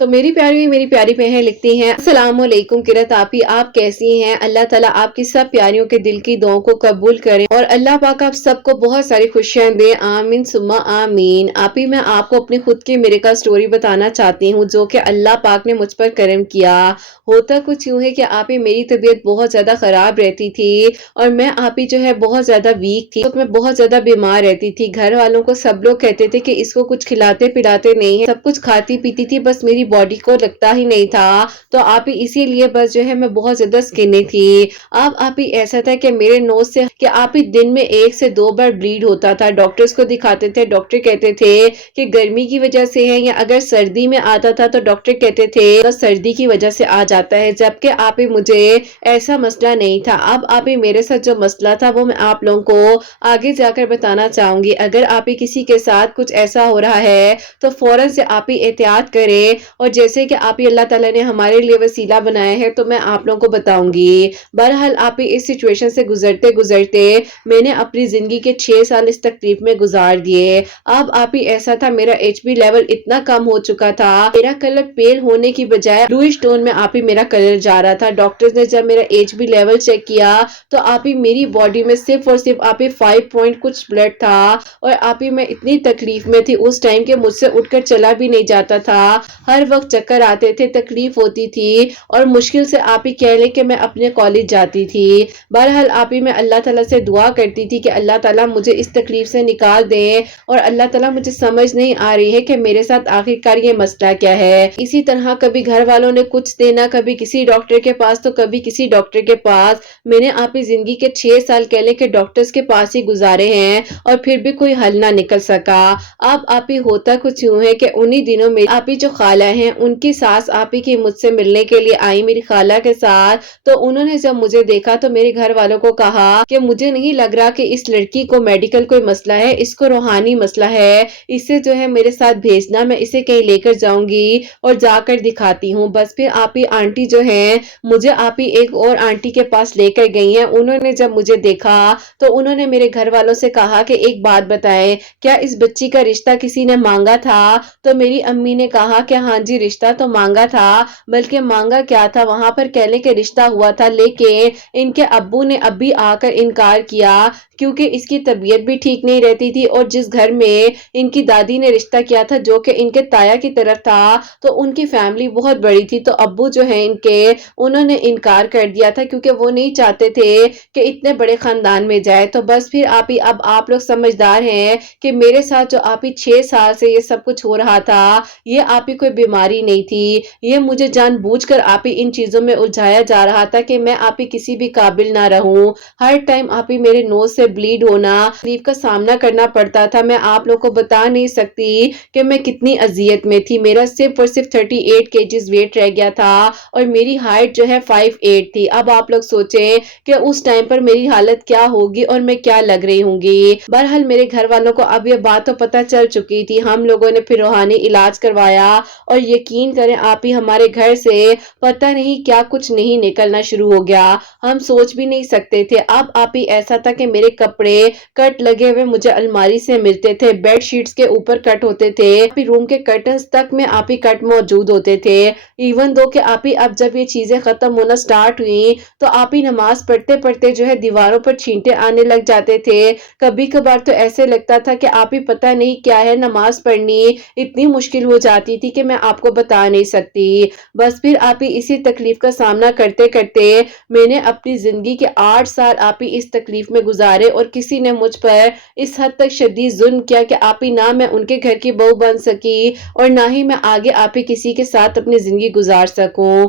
تو میری پیاری بہن لکھتی ہیں، السلام علیکم قرۃ آپی، آپ کیسی ہیں؟ اللہ تعالیٰ آپ کی سب پیاریوں کے دل کی دعاؤں کو قبول کریں اور اللہ پاک آپ سب کو بہت ساری خوشیاں دے، آمین ثم آمین۔ آپی میں آپ کو اپنی خود کی میریکل سٹوری بتانا چاہتی ہوں جو کہ اللہ پاک نے مجھ پر کرم کیا۔ ہوتا کچھ یوں ہے کہ آپی میری طبیعت بہت زیادہ خراب رہتی تھی اور میں آپی جو ہے بہت زیادہ ویک تھی، میں بہت زیادہ بیمار رہتی تھی۔ گھر والوں کو سب لوگ کہتے تھے کہ اس کو کچھ کھلاتے پلاتے نہیں ہے، سب کچھ کھاتی پیتی تھی، بس میری باڈی کو لگتا ہی نہیں تھا۔ تو آپی اسی لیے بس جو ہے میں بہت زیادہ سکینی تھی۔ اب آپی ایسا تھا کہ میرے نوز سے کہ آپی دن میں 1 سے 2 بار بلیڈ ہوتا تھا۔ ڈاکٹرز کو دکھاتے تھے، ڈاکٹر کہتے تھے کہ گرمی کی وجہ سے ہے، یا اگر سردی میں آتا تھا تو ڈاکٹر کہتے تھے بس سردی کی وجہ سے آ جاتا ہے، جبکہ آپی مجھے ایسا مسئلہ نہیں تھا۔ اب آپی میرے ساتھ جو مسئلہ تھا وہ میں آپ لوگوں کو آگے جا کر بتانا چاہوں گی۔ اگر آپی کسی کے ساتھ کچھ ایسا ہو رہا ہے تو فوراً سے آپی احتیاط کرے، اور جیسے کہ آپی اللہ تعالیٰ نے ہمارے لیے وسیلہ بنایا ہے تو میں آپ لوگوں کو بتاؤں گی۔ بہرحال آپی اس سچویشن سے گزرتے میں نے اپنی زندگی کے 6 سال اس تکلیف میں گزار دیے۔ اب آپی ایسا تھا، میرا ایچ بی لیول اتنا کم ہو چکا تھا، میرا کلر پیل ہونے کی بجائے بلوئش ٹون میں آپی میرا کلر جا رہا تھا۔ ڈاکٹرز نے جب میرا ایچ بی لیول چیک کیا تو آپی میری باڈی میں صرف اور صرف آپی 5 پوائنٹ کچھ بلڈ تھا، اور آپی میں اتنی تکلیف میں تھی اس ٹائم کہ مجھ سے اٹھ کر چلا بھی نہیں جاتا تھا، ہر وقت چکر آتے تھے، تکلیف ہوتی تھی، اور مشکل سے آپی کہہ لیں کہ میں اپنے کالج جاتی تھی۔ بہرحال آپی میں اللہ تعالیٰ سے دعا کرتی تھی کہ اللہ تعالیٰ مجھے اس تکلیف سے نکال دے، اور اللہ تعالیٰ مجھے سمجھ نہیں آ رہی ہے کہ میرے ساتھ آخرکار یہ مسئلہ کیا ہے۔ اسی طرح کبھی گھر والوں نے کچھ دینا، کبھی کسی ڈاکٹر کے پاس تو کبھی کسی ڈاکٹر کے پاس، میں نے آپی زندگی کے 6 سال کہہ لیں کہ ڈاکٹرز کے پاس ہی گزارے ہیں، اور پھر بھی کوئی حل نہ نکل سکا۔ اب آپی ہوتا کچھ یوں ہے کہ انہی دنوں میں آپی جو خالہ ہیں ان کی ساس آپی کی مجھ سے ملنے کے لیے آئی میری خالہ کے ساتھ، تو انہوں نے جب مجھے دیکھا تو میرے گھر والوں کو کہا کہ مجھے نہیں لگ رہا کہ اس لڑکی کو میڈیکل کوئی مسئلہ ہے، اس کو روحانی مسئلہ ہے، اسے جو ہے میرے ساتھ بھیجنا، میں اسے کہیں لے کر جاؤں گی اور جا کر دکھاتی ہوں۔ بس پھر آپی آنٹی جو ہیں مجھے آپی ایک اور آنٹی کے پاس لے کر گئی ہیں۔ انہوں نے جب مجھے دیکھا تو انہوں نے میرے گھر والوں سے کہا کہ ایک بات بتائیں، کیا اس بچی کا رشتہ کسی نے مانگا تھا؟ تو میری امی نے کہا کہ ہاں جی رشتہ تو مانگا تھا، بلکہ مانگا کیا تھا، وہاں پر کہہ لیں کہ رشتہ ہوا تھا، لیکن ان کے ابو نے ابھی آ کر انکار کیا کیونکہ اس کی طبیعت بھی ٹھیک نہیں رہتی تھی، اور جس گھر میں ان کی دادی نے رشتہ کیا تھا جو کہ ان کے تایا کی طرف تھا تو ان کی فیملی بہت بڑی تھی، تو ابو جو ہیں ان کے انہوں نے انکار کر دیا تھا کیونکہ وہ نہیں چاہتے تھے کہ اتنے بڑے خاندان میں جائے۔ تو بس پھر آپی اب آپ لوگ سمجھدار ہیں کہ میرے ساتھ جو آپی 6 سال سے یہ سب کچھ ہو رہا تھا، یہ آپی کوئی بیماری نہیں تھی، یہ مجھے جان بوجھ کر آپی ان چیزوں میں الجھایا جا رہا تھا کہ میں آپی کسی بھی قابل نہ رہوں۔ ہر ٹائم آپی میرے نوز سے بلیڈ ہونا، تکلیف کا سامنا کرنا پڑتا تھا۔ میں آپ لوگوں کو بتا نہیں سکتی کہ میں کتنی اذیت میں تھی۔ میرا صرف اور صرف 38 kgs ویٹ رہ گیا تھا، اور میری ہائٹ جو ہے 5'8" تھی۔ اب آپ لوگ سوچیں کہ اس ٹائم پر میری حالت کیا ہوگی اور میں کیا لگ رہی ہوں گی۔ بہرحال میرے گھر والوں کو اب یہ بات تو پتہ چل چکی تھی۔ ہم لوگوں نے پھر روحانی علاج کروایا، اور یقین کریں آپی ہمارے گھر سے پتہ نہیں کیا کچھ نہیں نکلنا شروع ہو گیا، ہم سوچ بھی نہیں سکتے تھے۔ اب آپی ایسا تھا کہ میرے کپڑے کٹ لگے ہوئے مجھے الماری سے ملتے تھے، بیڈ شیٹس کے اوپر کٹ ہوتے تھے، روم کے کرٹنز تک میں آپی کٹ موجود ہوتے تھے۔ ایون دو کہ آپی اب جب یہ چیزیں ختم ہونا سٹارٹ ہوئی تو آپی نماز پڑھتے پڑھتے جو ہے دیواروں پر چھینٹے آنے لگ جاتے تھے۔ کبھی کبھار تو ایسے لگتا تھا کہ آپی پتہ نہیں کیا ہے، نماز پڑھنی اتنی مشکل ہو جاتی تھی کہ میں آپ کو بتا نہیں سکتی۔ بس پھر آپی اسی تکلیف کا سامنا کرتے کرتے میں نے اپنی زندگی کے 8 سال آپی اس تکلیف میں گزارے، اور کسی نے مجھ پر اس حد تک شدید ظلم کیا کہ آپی نہ میں ان کے گھر کی بہو بن سکی، اور نہ ہی میں آگے آپی کسی کے ساتھ اپنی زندگی گزار سکوں۔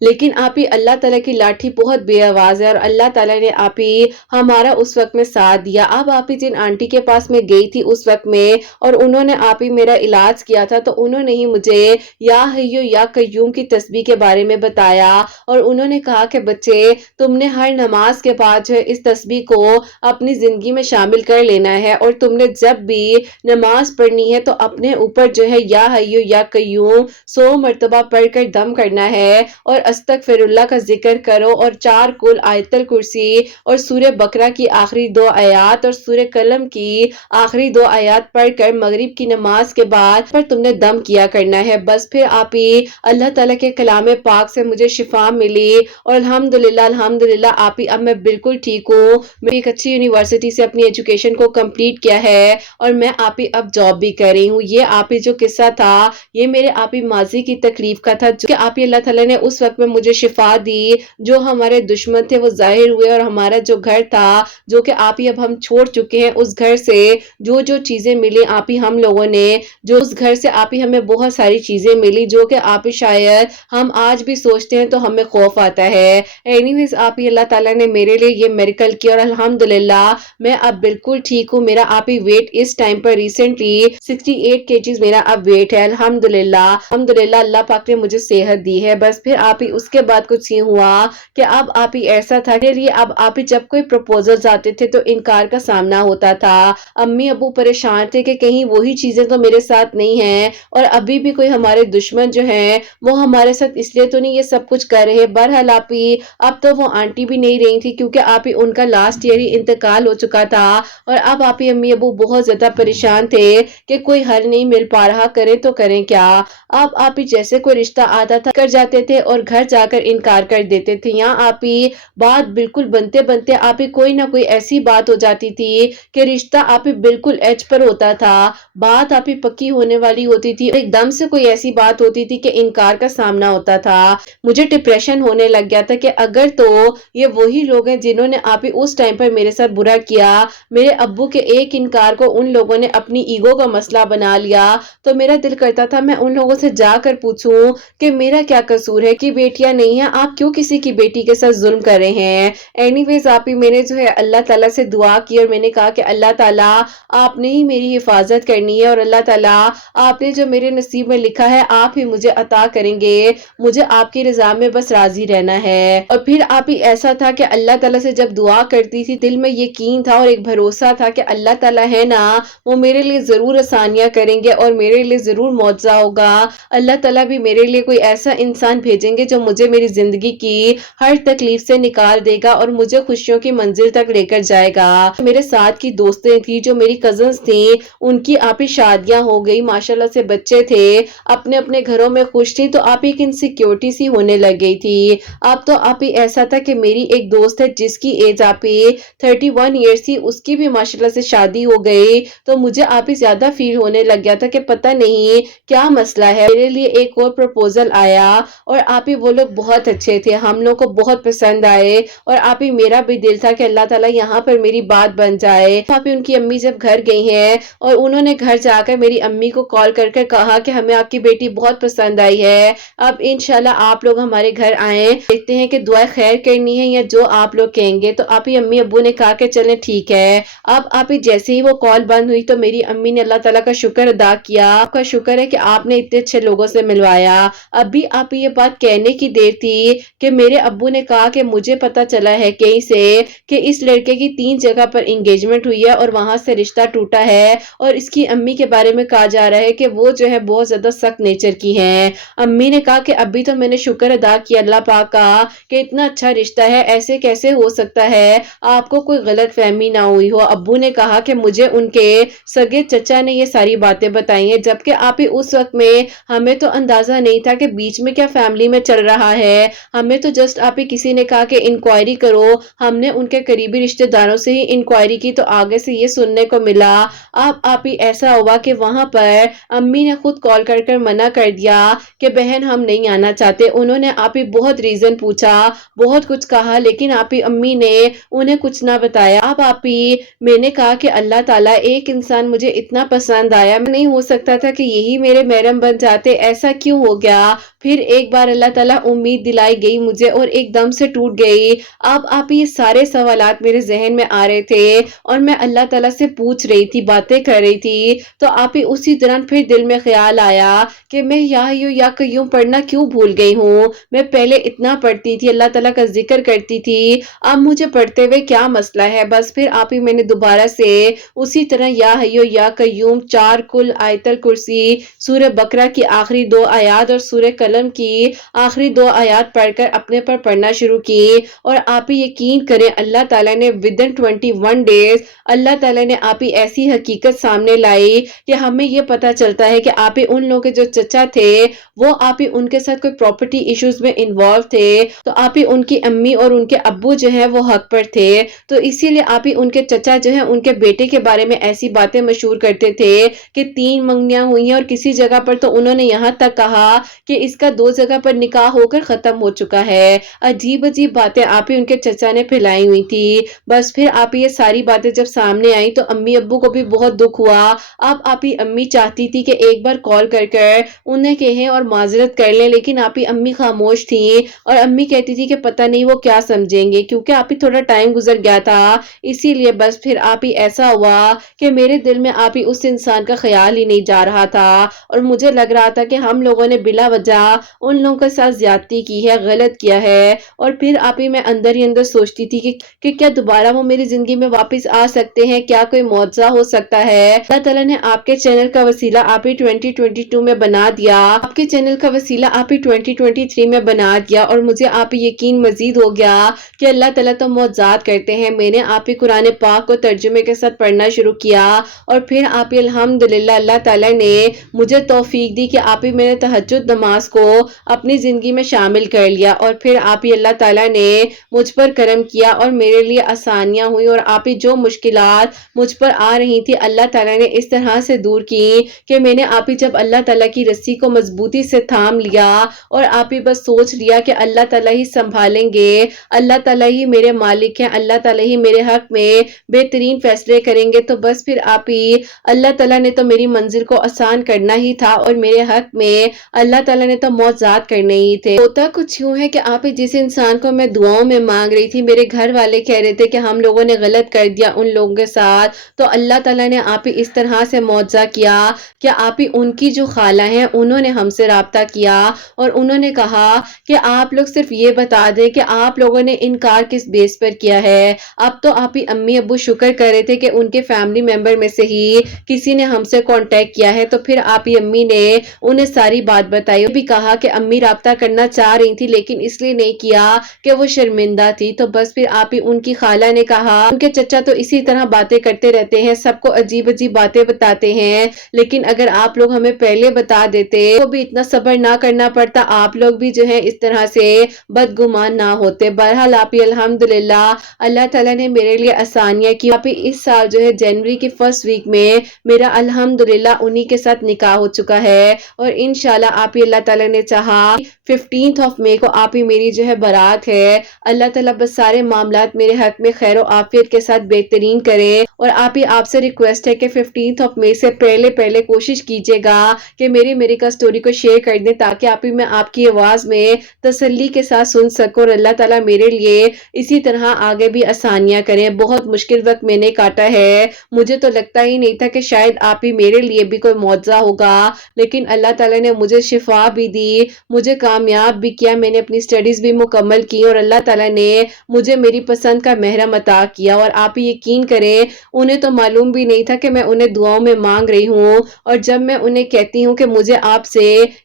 لیکن آپی اللہ تعالیٰ کی لاٹھی بہت بے آواز ہے، اور اللہ تعالیٰ نے آپی ہمارا اس وقت میں ساتھ دیا۔ اب آپی جن آنٹی کے پاس میں گئی تھی اس وقت میں، اور انہوں نے آپی میرا علاج کیا تھا، تو انہوں نے ہی مجھے یا حیو یا قیوم کی تسبیح کے بارے میں بتایا، اور انہوں نے کہا کہ بچے تم نے ہر نماز کے بعد جو ہے اس تسبیح کو اپنی زندگی میں شامل کر لینا ہے، اور تم نے جب بھی نماز پڑھنی ہے تو اپنے اوپر جو ہے یا حیو یا قیوم 100 مرتبہ پڑھ کر دم کرنا ہے، اور استغفراللہ کا ذکر کرو اور 4 کل آیت الکرسی اور سورہ بقرہ کی آخری 2 آیات اور سورہ قلم کی آخری 2 آیات پڑھ کر مغرب کی نماز کے بعد پر تم نے دم کیا کرنا ہے. بس پھر آپ ہی اللہ تعالیٰ کے کلام پاک سے مجھے شفا ملی اور الحمدللہ آپ ہی اب میں بالکل ٹھیک ہوں. میں ایک اچھی یونیورسٹی سے اپنی ایجوکیشن کو کمپلیٹ کیا ہے اور میں آپ ہی اب جاب بھی کر رہی ہوں. یہ آپ ہی جو قصہ تھا یہ میرے آپ ہی ماضی کی تکلیف کا تھا جو کہ آپ ہی اللہ تعالیٰ نے اس وقت میں مجھے شفا دی. جو ہمارے دشمن تھے وہ ظاہر ہوئے اور ہمارا جو گھر تھا جو کہ آپ ہی اب ہم چھوڑ چکے ہیں اس گھر سے جو چیزیں ملی آپ ہی ہم لوگوں نے جو اس گھر سے آپ ہی ہمیں بہت ساری چیزیں ملی جو کہ آپ ہی شاید ہم آج بھی سوچتے ہیں تو ہمیں خوف آتا ہے. اینی ویز آپ ہی اللہ تعالیٰ نے میرے لیے یہ میریکل کیا اور الحمدللہ میں اب بالکل ٹھیک ہوں. میرا آپ ہی ویٹ اس ٹائم پر ریسنٹلی 68 kgs میرا اب ویٹ ہے. الحمدللہ اللہ پاک نے مجھے صحت دی ہے. بس پھر آپ ہی اس کے بعد کچھ یہ ہوا کہ اب آپ ہی ایسا تھا کہ اب آپ ہی جب کوئی پروپوزلز آتے تھے تو انکار کا سامنا ہوتا تھا. امی ابو پریشان تھے کہ کہیں وہی چیزیں تو میرے ساتھ نہیں ہیں اور ابھی بھی کوئی ہمارے دشمن جو ہیں وہ ہمارے ساتھ اس لیے تو نہیں یہ سب کچھ کر رہے. بہرحال آپ ہی اب تو وہ آنٹی بھی نہیں رہی تھی کیونکہ آپ ہی ان کا لاسٹ ایئر ہی انتقال ہو چکا تھا اور اب آپ ہی امی ابو بہت زیادہ پریشان تھے کہ کوئی حل نہیں مل پا رہا, کریں تو کریں کیا. اب آپ ہی جیسے کوئی رشتہ آتا تھا کر جاتے تھے اور گھر جا کر انکار کر دیتے تھے. یہاں آپ ہی بات بالکل بنتے آپ ہی کوئی نہ کوئی ایسی بات ہو جاتی تھی کہ رشتہ آپ ہی بالکل ایج پر ہوتا تھا, بات آپ ہی پکی ہونے والی ہوتی تھی, ایک دم سے کوئی ایسی بات ہوتی تھی کہ انکار کا سامنا ہوتا تھا. مجھے ڈپریشن ہونے لگ گیا تھا کہ اگر تو یہ وہی لوگ ہیں جنہوں نے آپ ہی اس ٹائم پر میرے ساتھ برا کیا, میرے ابو کے ایک انکار کو ان لوگوں نے اپنی ایگو کا مسئلہ بنا لیا, تو میرا دل کرتا تھا میں ان لوگوں سے جا کر پوچھوں کہ میرا کیا قصور ہے کہ بیٹیاں نہیں ہیں, آپ کیوں کسی کی بیٹی کے ساتھ ظلم کر رہے ہیں. اینی ویز آپ ہی میں نے جو ہے اللہ تعالیٰ سے دعا کی اور میں نے کہا کہ اللہ تعالیٰ آپ نے ہی میری حفاظت کرنی ہے اور اللہ تعالیٰ آپ نے جو میرے نصیب میں لکھا ہے آپ ہی مجھے عطا کریں گے, مجھے آپ کی رضا میں بس راضی رہنا ہے. اور پھر آپ ہی ایسا تھا کہ اللہ تعالیٰ سے جب دعا کرتی تھی دل میں یقین تھا اور ایک بھروسہ تھا کہ اللہ تعالیٰ ہے نا وہ میرے لیے ضرور آسانیاں کریں گے اور میرے لیے ضرور معجزہ ہوگا. اللہ تعالیٰ بھی میرے لیے کوئی ایسا انسان بھیجیں گے جو مجھے میری زندگی کی ہر تکلیف سے نکال دے گا اور مجھے خوشیوں کی منزل تک لے کر جائے گا. میرے ساتھ کی دوستیں تھی جو میری کزنز تھیں ان کی آپ ہی شادیاں ہو گئی, ماشاءاللہ سے بچے تھے, اپنے اپنے گھروں میں خوش تھی, تو آپ ہی ایک انسیکیورٹی سی ہونے لگ گئی تھی. اب تو آپ ہی ایسا تھا کہ میری ایک دوست ہے جس کی ایج آپ ہی 31 ایئرس تھی, اس کی بھی ماشاءاللہ سے شادی ہو گئی, تو مجھے آپ ہی زیادہ فیل ہونے لگ گیا تھا کہ پتہ نہیں کیا مسئلہ ہے. میرے لیے ایک اور پروپوزل آیا اور آپ ہی وہ لوگ بہت اچھے تھے, ہم لوگ کو بہت پسند آئے اور آپ ہی میرا بھی دل تھا کہ اللہ تعالیٰ یہاں پر میری بات بن جائے. آپ ہی ان کی امی جب گھر گئی ہیں اور انہوں نے گھر جا کر میری امی کو کال کر کے کہا کہ ہمیں آپ کی بیٹی بہت پسند آئی ہے, اب انشاءاللہ آپ لوگ ہمارے گھر آئیں, دیکھتے ہیں کہ دعا خیر کرنی ہے یا جو آپ لوگ کہیں گے. تو آپ ہی امی ابو نے کہا کہ چلیں ٹھیک ہے. اب آپ ہی جیسے ہی وہ کال بند ہوئی تو میری امی نے اللہ تعالیٰ کا شکر ادا کیا, آپ کا شکر ہے کہ آپ نے اتنے اچھے لوگوں سے ملوایا. ابھی آپ یہ بات کہنے کی دیر تھی کہ میرے ابو نے کہا کہ مجھے پتا چلا ہے کہیں سے کہ اس لڑکے کی 3 جگہ پر انگیجمنٹ ہوئی ہے اور وہاں سے رشتہ ٹوٹا ہے, اور اس کی امی کے بارے میں کہا جا رہا ہے کہ وہ جو ہے بہت زیادہ سخت نیچر کی ہیں. امی نے کہا کہ ابھی تو میں نے شکر ادا کیا اللہ پاک کا کہ اتنا اچھا رشتہ ہے, ایسے کیسے ہو سکتا ہے آپ کو کوئی غلط فہمی نہ ہوئی ہو. ابو نے کہا کہ مجھے ان کے سگے چچا نے یہ ساری باتیں بتائی ہیں, جبکہ آپ ہی اس وقت میں ہمیں تو اندازہ نہیں تھا کہ بیچ میں کیا فیملی میں چل رہا ہے. ہمیں تو جسٹ آپ ہی کسی نے کہا کہ انکوائری کرو, ہم نے ان کے قریبی رشتہ داروں سے ہی انکوائری کی تو آگے سے یہ سننے کو ملا. اب آپ ہی ایسا ہوا کہ وہاں پر امی نے خود کال کر کر منع کر دیا کہ بہن ہم نہیں آنا چاہتے. انہوں نے آپ ہی بہت ریزن پوچھا, بہت کچھ کہا, لیکن آپ ہی امی نے انہیں کچھ نہ بتایا. اب آپ ہی میں نے کہا کہ اللہ تعالیٰ ایک انسان مجھے اتنا پسند آیا, نہیں ہو سکتا تھا کہ یہی میرے محرم بن جاتے, ایسا کیوں ہو گیا. پھر ایک بار اللہ تعالیٰ امید دلائی گئی مجھے اور ایک دم سے ٹوٹ گئی. اب آپ یہ سارے سوالات میرے ذہن میں آ رہے تھے اور میں اللہ تعالیٰ سے پوچھ رہی تھی, باتیں کر رہی تھی, تو آپ ہی اسی دوران پھر دل میں خیال آیا کہ میں یا قیوم پڑھنا کیوں بھول گئی ہوں. میں پہلے اتنا پڑھتی تھی, اللہ تعالیٰ کا ذکر کرتی تھی, اب مجھے پڑھتے ہوئے کیا مسئلہ ہے. بس پھر آپ ہی میں نے دوبارہ سے اسی طرح یا حیو یا قیوم 4 کل آیت الکرسی, سورہ بقرہ کی آخری 2 آیات اور سورہ قلم کی آخری آخری 2 آیات پڑھ کر اپنے پر پڑھنا شروع کی، اور آپ ہی یقین کریں اللہ تعالیٰ نے ودن 21 ڈیز اللہ تعالیٰ نے آپ ہی ایسی حقیقت سامنے لائی کہ ہمیں یہ پتا چلتا ہے کہ آپ ہی ان لوگوں کے جو چچا تھے وہ آپ ہی ان کے ساتھ کوئی پراپرٹی ایشوز میں انوالو تھے، تو آپ ہی ان کی امی اور ان کے ابو جو ہیں وہ حق پر تھے، تو اسی لیے آپ ہی ان کے چچا جو ہیں ان کے بیٹے کے بارے میں ایسی باتیں مشہور کرتے تھے کہ 3 منگنیاں ہوئی ہیں، اور کسی جگہ پر تو انہوں نے یہاں تک کہا کہ اس کا 2 جگہ پر نکاح ہو کر ختم ہو چکا ہے۔ عجیب عجیب باتیں آپ ہی ان کے چچا نے پھیلائی ہوئی تھی۔ بس پھر آپ ہی یہ ساری باتیں جب سامنے آئیں تو امی ابو کو بھی بہت دکھ ہوا۔ اب آپ ہی امی چاہتی تھی کہ ایک بار کال کر کر انہیں کہیں اور معذرت کر لیں، لیکن آپ ہی امی خاموش تھیں، اور امی کہتی تھی کہ پتہ نہیں وہ کیا سمجھیں گے، کیونکہ آپ ہی تھوڑا ٹائم گزر گیا تھا، اسی لیے بس پھر آپ ہی ایسا ہوا کہ میرے دل میں آپ ہی اس انسان کا خیال ہی نہیں جا رہا تھا، اور مجھے لگ رہا تھا کہ ہم لوگوں نے بلا وجہ ان لوگوں کے ساتھ زیادتی کی ہے، غلط کیا ہے، اور پھر آپ ہی میں اندر ہی اندر سوچتی تھی کہ کیا دوبارہ وہ میری زندگی میں واپس آ سکتے ہیں، کیا کوئی معجزہ ہو سکتا ہے۔ اللہ تعالیٰ نے آپ کے چینل کا وسیلہ آپ ہی 2022 میں بنا دیا، آپ کے چینل کا وسیلہ آپ ہی 2023 میں بنا دیا، اور مجھے آپ ہی یقین مزید ہو گیا کہ اللہ تعالیٰ تو معجزات کرتے ہیں۔ میں نے آپ ہی قرآن پاک کو ترجمے کے ساتھ پڑھنا شروع کیا، اور پھر آپ ہی الحمدللہ اللہ تعالیٰ نے مجھے توفیق دی کہ آپ ہی میں نے تہجد نماز کو اپنی زندگی میں شامل کر لیا، اور پھر آپ ہی اللہ تعالیٰ نے مجھ پر کرم کیا اور میرے لیے آسانیاں ہوئی، اور آپ ہی جو مشکلات مجھ پر آ رہی تھی اللہ تعالیٰ نے اس طرح سے دور کی کہ میں نے آپ ہی جب اللہ تعالیٰ کی رسی کو مضبوطی سے تھام لیا اور آپ ہی بس سوچ لیا کہ اللہ تعالیٰ ہی سنبھالیں گے، اللہ تعالیٰ ہی میرے مالک ہیں، اللہ تعالیٰ ہی میرے حق میں بہترین فیصلے کریں گے، تو بس پھر آپ ہی اللہ تعالیٰ نے تو میری منزل کو آسان کرنا ہی تھا، اور میرے حق میں اللہ تعالیٰ نے تو معجزات کرنے ہی تھے۔ ہوتا کچھ یوں ہے کہ آپ ہی جس انسان کو میں دعاؤں میں مانگ رہی تھی، میرے گھر والے کہہ رہے تھے کہ ہم لوگوں نے غلط کر دیا ان لوگوں کے ساتھ، تو اللہ تعالیٰ نے آپ ہی اس طرح سے معجزہ کیا کہ آپ ہی ان کی جو خالہ ہیں انہوں نے ہم سے رابطہ کیا، اور انہوں نے کہا کہ آپ لوگ صرف یہ بتا دیں کہ آپ لوگوں نے انکار کس بیس پر کیا ہے۔ اب تو آپ ہی امی ابو شکر کر رہے تھے کہ ان کے فیملی ممبر میں سے ہی کسی نے ہم سے کانٹیکٹ کیا ہے، تو پھر آپ ہی امی نے انہیں ساری بات بتائی، بھی کہا کہ امی رابطہ کرنا چاہ رہی تھی لیکن اس لیے نہیں کیا کہ وہ شرمندہ تھی، تو بس پھر آپ ہی ان کی خالہ نے کہا ان کے چچا تو اسی طرح باتیں کرتے رہتے ہیں، سب کو عجیب عجیب باتیں بتاتے ہیں، لیکن اگر آپ لوگ ہمیں پہلے بتا دیتے تو بھی اتنا صبر نہ کرنا پڑتا، آپ لوگ بھی جو ہے اس طرح سے بدگمان نہ ہوتے۔ بہرحال آپ ہی الحمدللہ اللہ تعالیٰ نے میرے لیے آسانیاں کی، آپ ہی اس سال جو ہے جنوری کی فرسٹ ویک میں میرا الحمدللہ انہی کے ساتھ نکاح ہو چکا ہے، اور انشاءاللہ آپ ہی اللہ تعالیٰ نے چاہا 15 مئی کو آپ ہی میری جو ہے بارات ہے۔ اللہ تعالیٰ بس سارے معاملات میرے حق میں خیر و عافیت کے ساتھ بہترین کریں، اور آپ ہی آپ سے ریکویسٹ ہے کہ 15 مئی سے پہلے کوشش کیجیے گا کہ میری امریکہ سٹوری کو شیئر کر دیں، تاکہ آپ ہی میں آپ کی آواز میں تسلی کے ساتھ سن سکوں، اور اللہ تعالیٰ میرے لیے اسی طرح آگے بھی آسانیاں کریں۔ بہت مشکل وقت میں نے کاٹا ہے، مجھے تو لگتا ہی نہیں تھا کہ شاید آپ ہی میرے لیے بھی کوئی معجزہ ہوگا، لیکن اللہ تعالیٰ نے مجھے شفا بھی دی، مجھے کامیاب بھی کیا، میں نے اپنی سٹڈیز بھی مکمل کی، اور اللہ تعالیٰ نے مجھے میری پسند کا محرم عطا کیا، اور آپ ہی یقین کریں انہیں تو معلوم بھی نہیں تھا کہ میں انہیں دعاؤں میں مانگ رہی ہوں، اور جب میں انہیں کہتی ہوں کہ مجھے آپ سے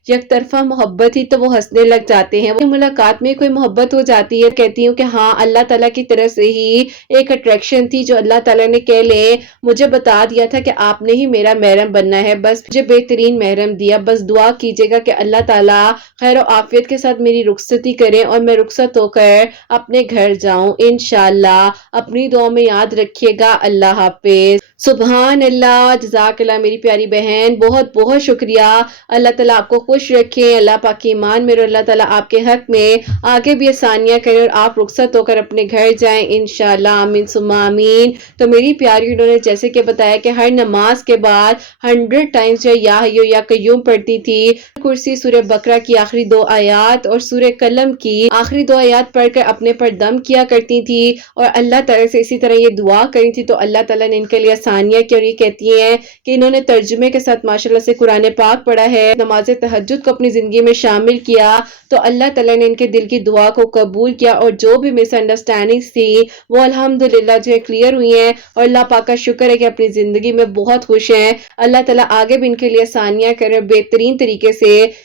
یک طرفہ محبت ہی، تو وہ ہنسنے لگ جاتے ہیں۔ ملاقات میں کوئی محبت ہو جاتی ہے، کہتی ہوں کہ ہاں اللہ تعالیٰ کی طرف سے ہی ایک اٹریکشن تھی، جو اللہ تعالیٰ نے کہہ لے مجھے بتا دیا تھا کہ آپ نے ہی میرا محرم بننا ہے، بس مجھے بہترین محرم دیا۔ بس دعا کیجیے گا کہ اللہ تعالیٰ خیر و عافیت کے ساتھ میری رخصتی کریں، اور میں رخصت ہو کر اپنے گھر جاؤں انشاءاللہ۔ اپنی دعا میں یاد رکھیے گا۔ اللہ حافظ۔ سبحان اللہ، جزاک اللہ میری پیاری بہن، بہت بہت شکریہ۔ اللہ تعالیٰ آپ کو خوش رکھیں، اللہ پاک کی ایمان میں، اور اللہ تعالیٰ آپ کے حق میں آگے بھی آسانیاں کریں، اور آپ رخصت ہو کر اپنے گھر جائیں انشاءاللہ۔ آمین ثم آمین۔ تو میری پیاری انہوں نے جیسے کہ بتایا کہ ہر نماز کے بعد 100 ٹائمز جو یا حیو یا قیوم پڑھتی تھی، کرسی، سورہ بقرہ کی آخری 2 آیات اور سورہ قلم کی آخری 2 آیات پڑھ کر اپنے پر دم کیا کرتی تھی، اور اللہ تعالیٰ سے اسی طرح یہ دعا کری تھی، تو اللہ تعالیٰ نے ان کے لیے آسانیاں کی، اور یہ کہتی ہیں کہ انہوں نے ترجمے کے ساتھ ماشاءاللہ سے قرآن پاک پڑھا ہے، نماز تہجد کو اپنی زندگی میں شامل کیا، تو اللہ تعالیٰ نے ان کے دل کی دعا کو قبول کیا، اور جو بھی مس انڈرسٹینڈنگز تھی وہ الحمدللہ جو ہے کلیئر ہوئی ہیں، اور اللہ پاک کا شکر ہے کہ اپنی زندگی میں بہت خوش ہیں۔ اللہ تعالیٰ آگے بھی ان کے لیے آسانیاں کرے، بہترین طریقے سے